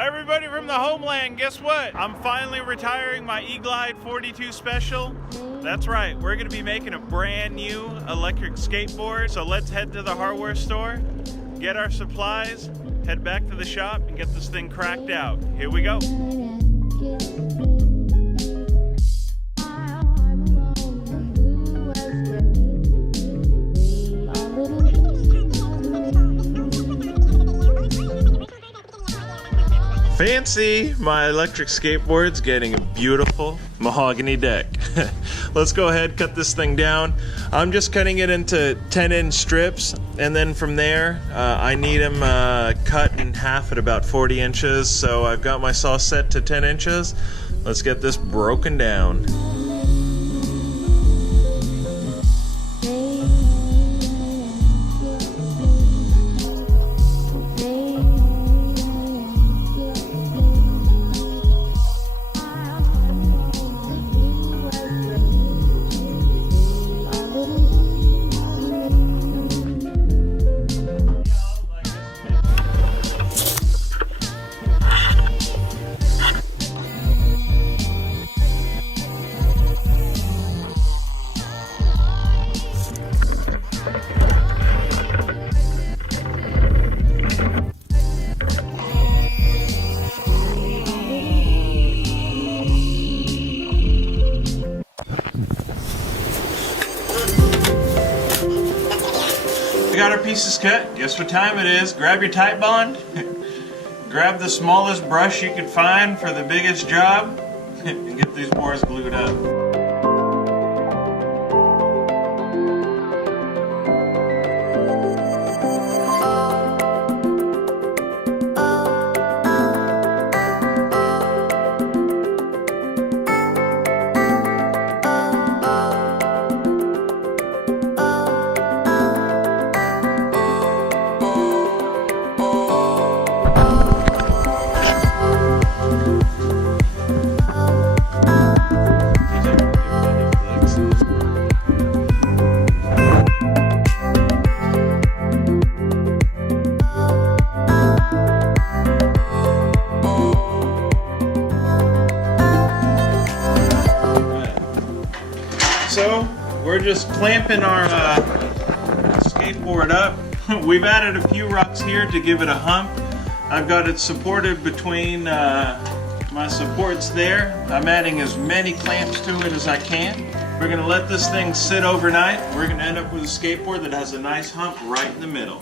Everybody from the homeland, guess what? I'm finally retiring my E-Glide 42 Special. That's right, we're gonna be making a brand new electric skateboard. So let's head to the hardware store, get our supplies, head back to the shop, and get this thing cracked out. Here we go. Fancy! My electric skateboard's getting a beautiful mahogany deck. Let's go ahead, cut this thing down. I'm just cutting it into 10-inch strips, and then from there, I need them cut in half at about 40 inches. So I've got my saw set to 10 inches. Let's get this broken down. We got our pieces cut. Guess what time it is? Grab your tight bond. Grab the smallest brush you could find for the biggest job and get these boards glued up. So we're just clamping our skateboard up. We've added a few rocks here to give it a hump. I've got it supported between my supports there. I'm adding as many clamps to it as I can. We're gonna let this thing sit overnight. We're gonna end up with a skateboard that has a nice hump right in the middle.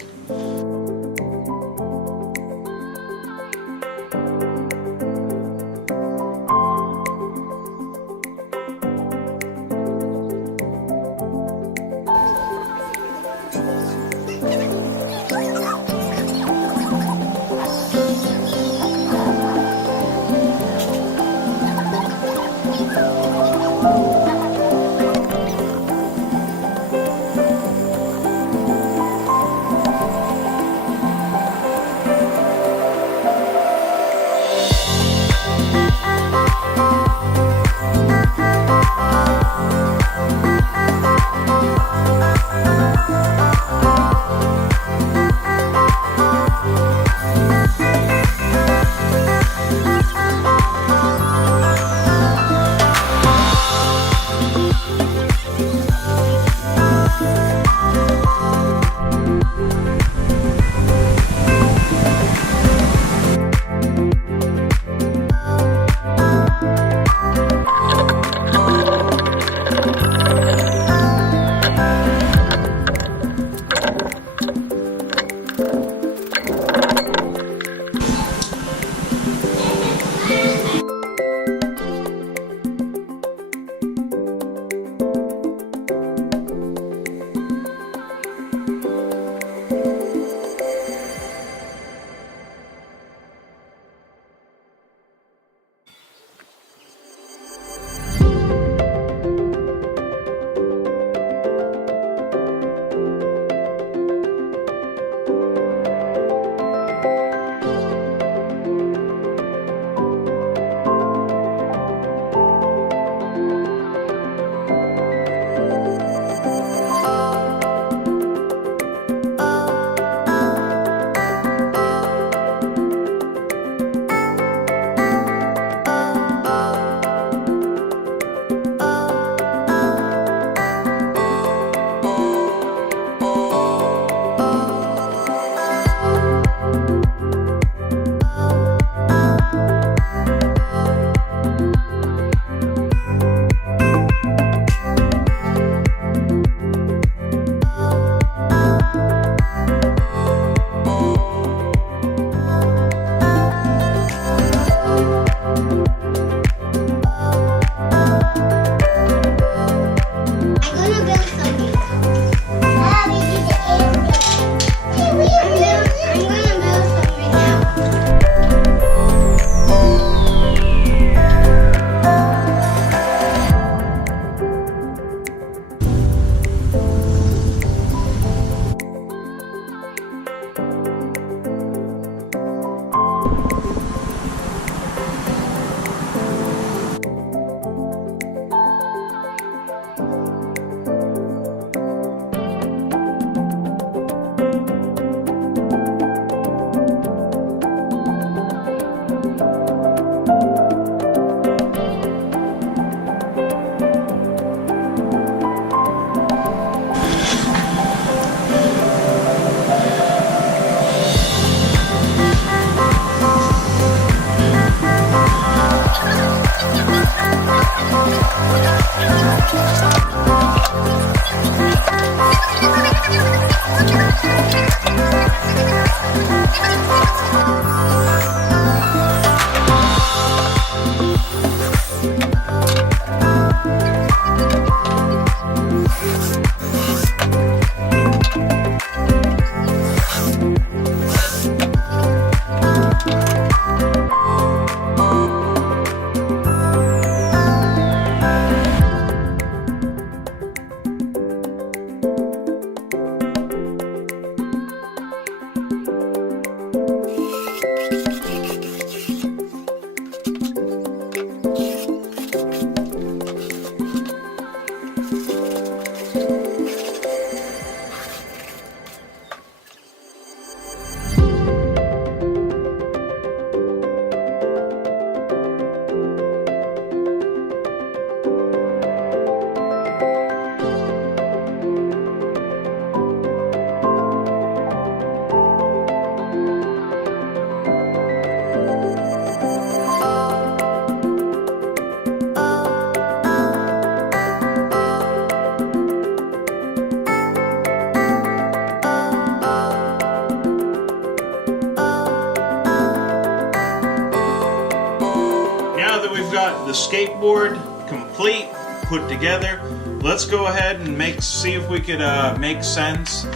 that we've got the skateboard complete, put together, let's go ahead and see if we could make sense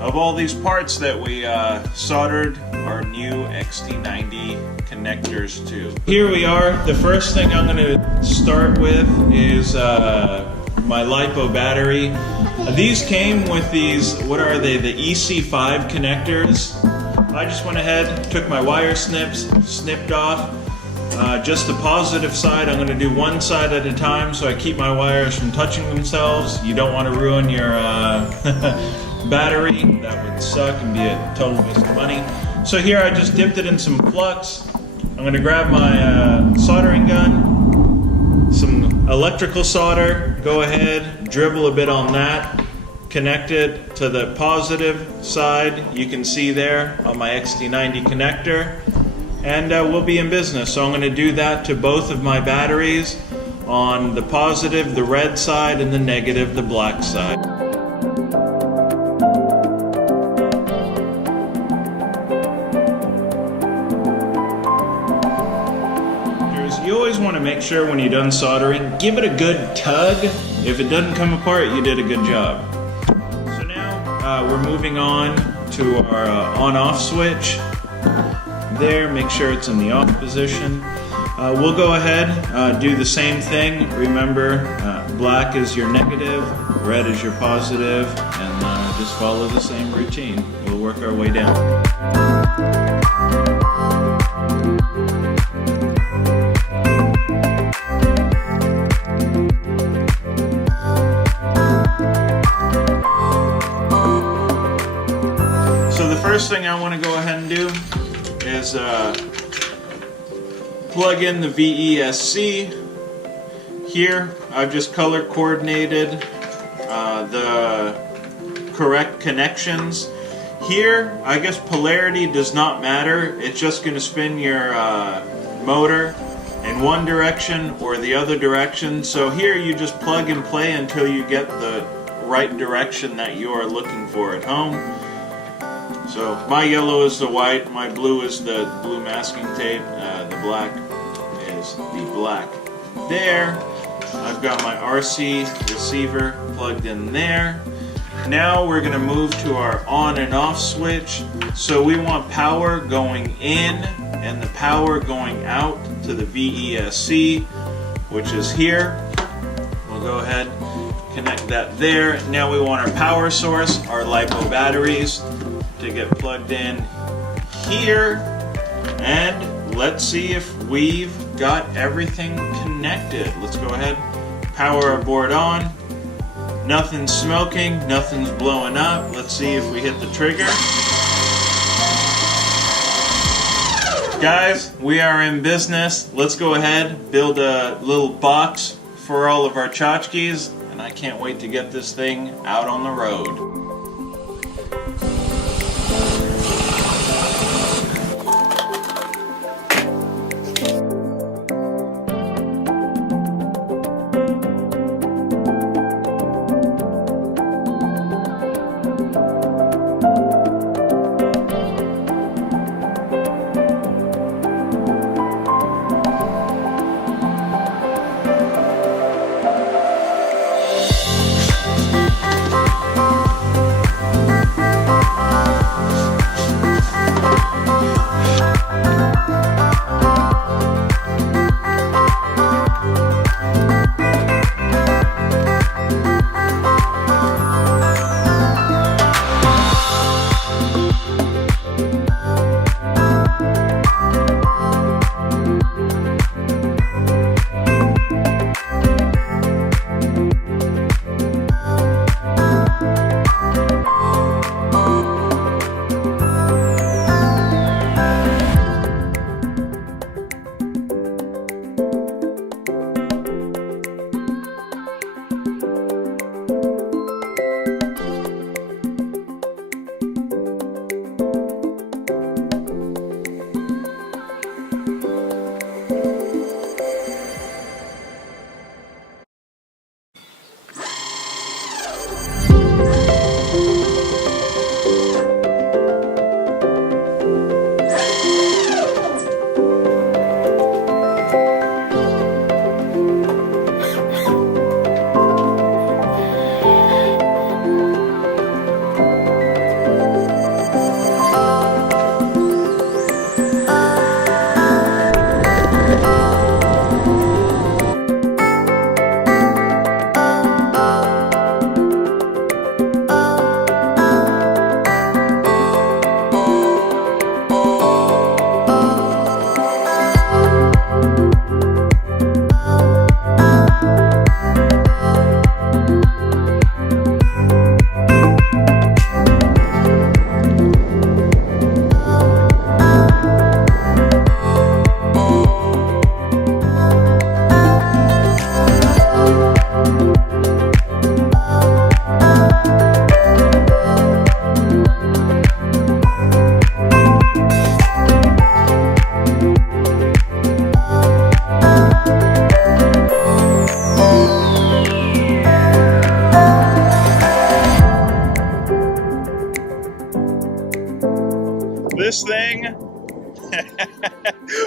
of all these parts that we soldered our new XT90 connectors to. Here we are. The first thing I'm going to start with is my LiPo battery. These came with these, what are they, the EC5 connectors. I just went ahead, took my wire snipped off just the positive side. I'm going to do one side at a time so I keep my wires from touching themselves. You don't want to ruin your battery. That would suck and be a total waste of money. So here I just dipped it in some flux. I'm going to grab my soldering gun, some electrical solder, go ahead, dribble a bit on that, connect it to the positive side. You can see there on my XT90 connector, and we'll be in business. So I'm going to do that to both of my batteries, on the positive, the red side, and the negative, the black side. You always want to make sure when you're done soldering, give it a good tug. If it doesn't come apart, you did a good job. So now we're moving on to our on-off switch. There, make sure it's in the off position. We'll go ahead, do the same thing. Remember, black is your negative, red is your positive, and just follow the same routine. We'll work our way down. First thing I want to go ahead and do is plug in the VESC. Here I've just color coordinated the correct connections. Here I guess polarity does not matter. It's just going to spin your motor in one direction or the other direction. So here you just plug and play until you get the right direction that you are looking for at home. So my yellow is the white, my blue is the blue masking tape, the black is the black. There, I've got my RC receiver plugged in there. Now we're going to move to our on and off switch. So we want power going in and the power going out to the VESC, which is here. We'll go ahead, connect that there. Now we want our power source, our LiPo batteries, to get plugged in here, and let's see if we've got everything connected. Let's go ahead, power our board on. Nothing's smoking, nothing's blowing up. Let's see if we hit the trigger. Guys, we are in business. Let's go ahead, build a little box for all of our tchotchkes, and I can't wait to get this thing out on the road.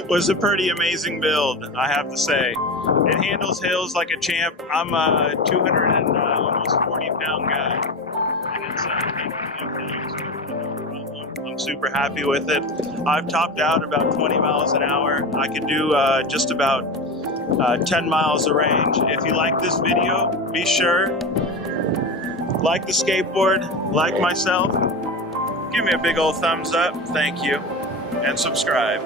was a pretty amazing build, I have to say. It handles hills like a champ. I'm a 240-pound guy, and it's I'm super happy with it. I've topped out about 20 miles an hour. I could do just about 10 miles of range. If you like this video, be sure, like the skateboard, like myself, give me a big old thumbs up, thank you, and subscribe.